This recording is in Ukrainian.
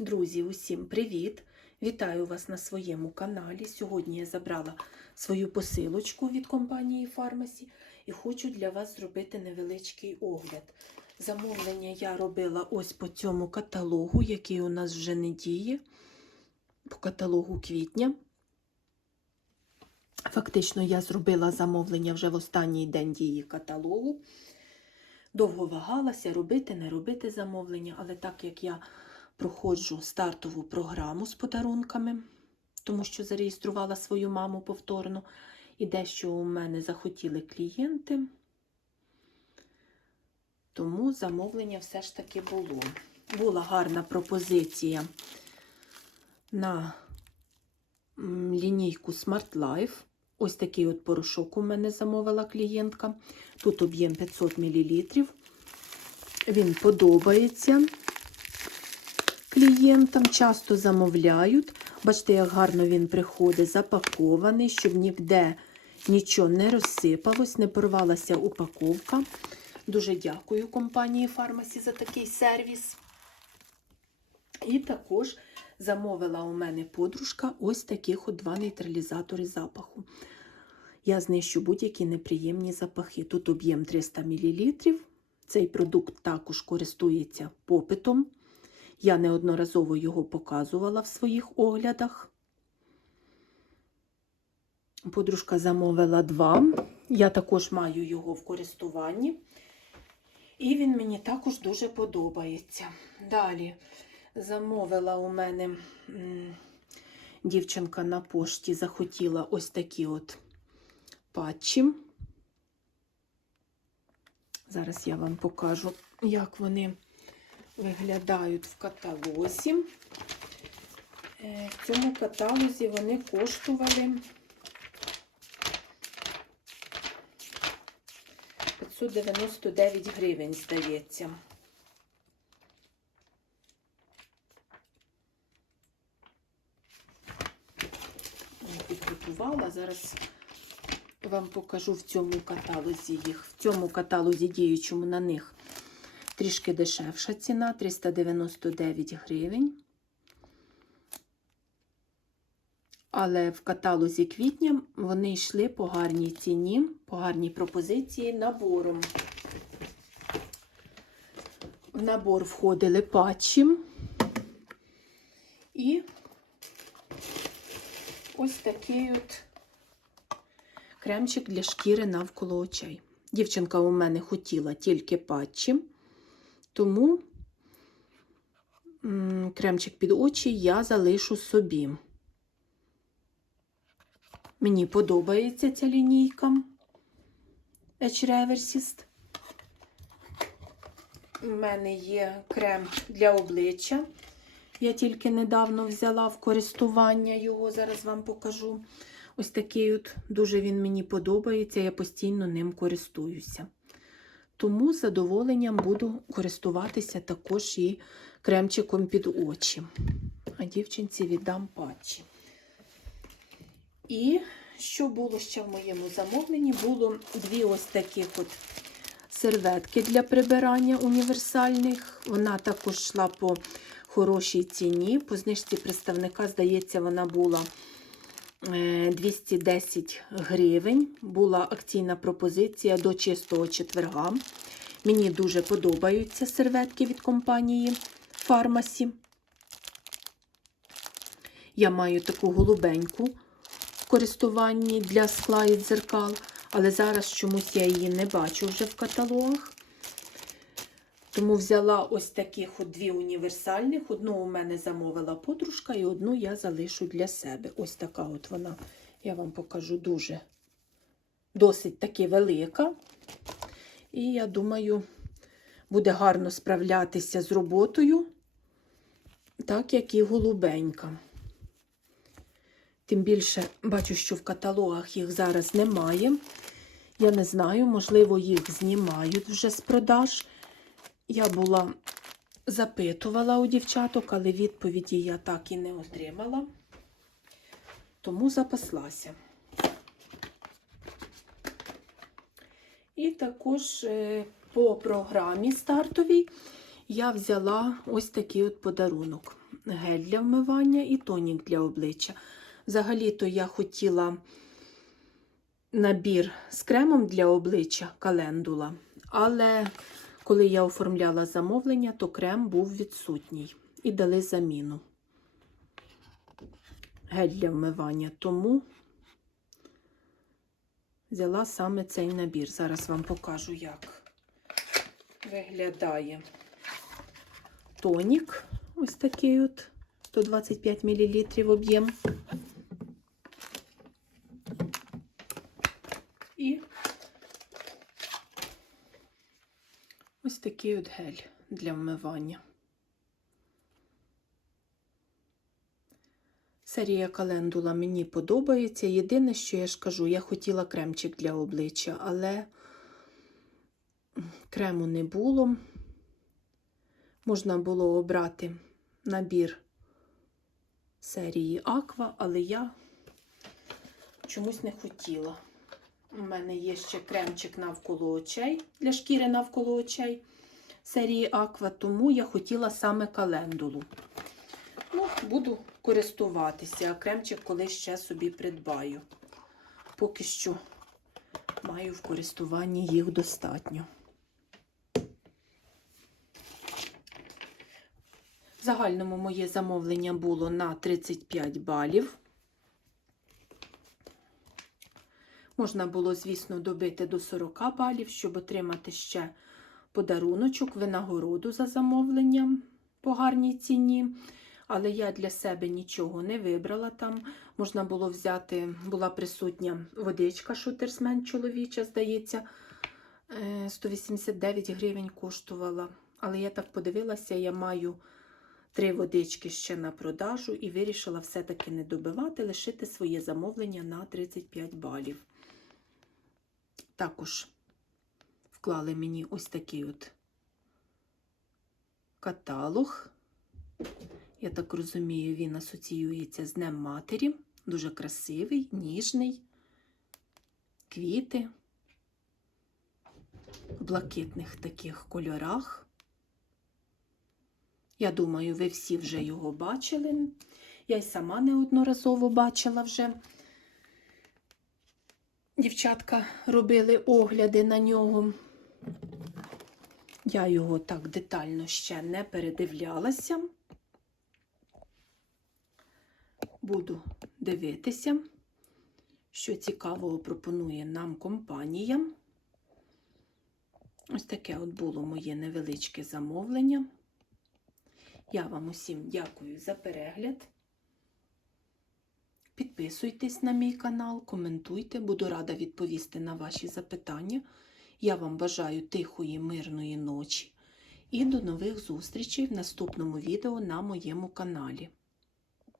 Друзі, усім привіт! Вітаю вас на своєму каналі. Сьогодні я забрала свою посилочку від компанії Фармасі і хочу для вас зробити невеличкий огляд. Замовлення я робила ось по цьому каталогу, який у нас вже не діє, по каталогу квітня. Фактично, я зробила замовлення вже в останній день дії каталогу. Довго вагалася, робити, не робити замовлення, але так як я проходжу стартову програму з подарунками, тому що зареєструвала свою маму повторно, і дещо у мене захотіли клієнти, тому замовлення все ж таки було. Була гарна пропозиція на лінійку Smart Life. Ось такий от порошок у мене замовила клієнтка. Тут об'єм 500 мл. Він подобається клієнтам, часто замовляють. Бачите, як гарно він приходить, запакований, щоб ніде нічого не розсипалось, не порвалася упаковка. Дуже дякую компанії Фармасі за такий сервіс. І також замовила у мене подружка ось таких от два нейтралізатори запаху. Я знищу будь-які неприємні запахи. Тут об'єм 300 мл. Цей продукт також користується попитом. Я неодноразово його показувала в своїх оглядах. Подружка замовила два. Я також маю його в користуванні. І він мені також дуже подобається. Далі замовила у мене дівчинка на пошті, захотіла ось такі от патчі. Зараз я вам покажу, як вони виглядають в каталозі. Е, В цьому каталозі вони коштували 599 гривень, здається. Зараз вам покажу в цьому каталозі їх. В цьому каталозі діючому на них трішки дешевша ціна 399 гривень. Але в каталозі квітня вони йшли по гарній ціні, по гарній пропозиції набором. В набор входили патчі і ось такий от кремчик для шкіри навколо очей. Дівчинка у мене хотіла тільки патчі, тому кремчик під очі я залишу собі. Мені подобається ця лінійка Edge Reversist. У мене є крем для обличчя. Я тільки недавно взяла в користування його, зараз вам покажу. Ось такий от, дуже він мені подобається, я постійно ним користуюся. Тому з задоволенням буду користуватися також і кремчиком під очі. А дівчинці віддам патчі. І що було ще в моєму замовленні? Було дві ось таких от серветки для прибирання універсальних. Вона також йшла по хорошій ціні. По знижці представника, здається, вона була 210 гривень. Була акційна пропозиція до чистого четверга. Мені дуже подобаються серветки від компанії Фармасі. Я маю таку голубеньку в користуванні для скла і дзеркал, але зараз чомусь я її не бачу вже в каталогах. Тому взяла ось таких от дві універсальних. Одну у мене замовила подружка, і одну я залишу для себе. Ось така от вона, я вам покажу, дуже досить таки велика. І я думаю, буде гарно справлятися з роботою, так як і голубенька. Тим більше бачу, що в каталогах їх зараз немає. Я не знаю, можливо, їх знімають вже з продаж. Я була запитувала у дівчаток, але відповіді я так і не отримала, тому запаслася. І також е, по програмі стартовій я взяла ось такий от подарунок. гель для вмивання і тонік для обличчя. Взагалі-то я хотіла набір з кремом для обличчя календула, але коли я оформляла замовлення, то крем був відсутній і дали заміну. Гель для вмивання. Тому взяла саме цей набір. Зараз вам покажу, як виглядає тонік. Ось такий от 125 мл об'єм. І ось такий от гель для вмивання. Серія календула мені подобається. Єдине, що я ж кажу, я хотіла кремчик для обличчя, але крему не було. Можна було обрати набір серії Аква, але я чомусь не хотіла. У мене є ще кремчик навколо очей для шкіри навколо очей серії Аква, тому я хотіла саме календулу. Ну, буду користуватися, а кремчик колись ще собі придбаю. Поки що маю в користуванні їх достатньо. В загальному моє замовлення було на 35 балів. Можна було, звісно, добити до 40 балів, щоб отримати ще подаруночок, винагороду за замовлення по гарній ціні. Але я для себе нічого не вибрала там. Можна було взяти, була присутня водичка шутерсмен чоловіча, здається, е, 189 гривень коштувала. Але я так подивилася, я маю три водички ще на продажу і вирішила все-таки не добивати, лишити своє замовлення на 35 балів. Також вклали мені ось такий от каталог. Я так розумію, він асоціюється з Днем Матері. Дуже красивий, ніжний, квіти в блакитних таких кольорах. Я думаю, ви всі вже його бачили. Я й сама неодноразово бачила вже. Дівчатка робили огляди на нього. Я його так детально ще не передивлялася. Буду дивитися, що цікавого пропонує нам компанія. Ось таке от було моє невеличке замовлення. Я вам усім дякую за перегляд. Підписуйтесь на мій канал, коментуйте, буду рада відповісти на ваші запитання. Я вам бажаю тихої, мирної ночі і до нових зустрічей в наступному відео на моєму каналі.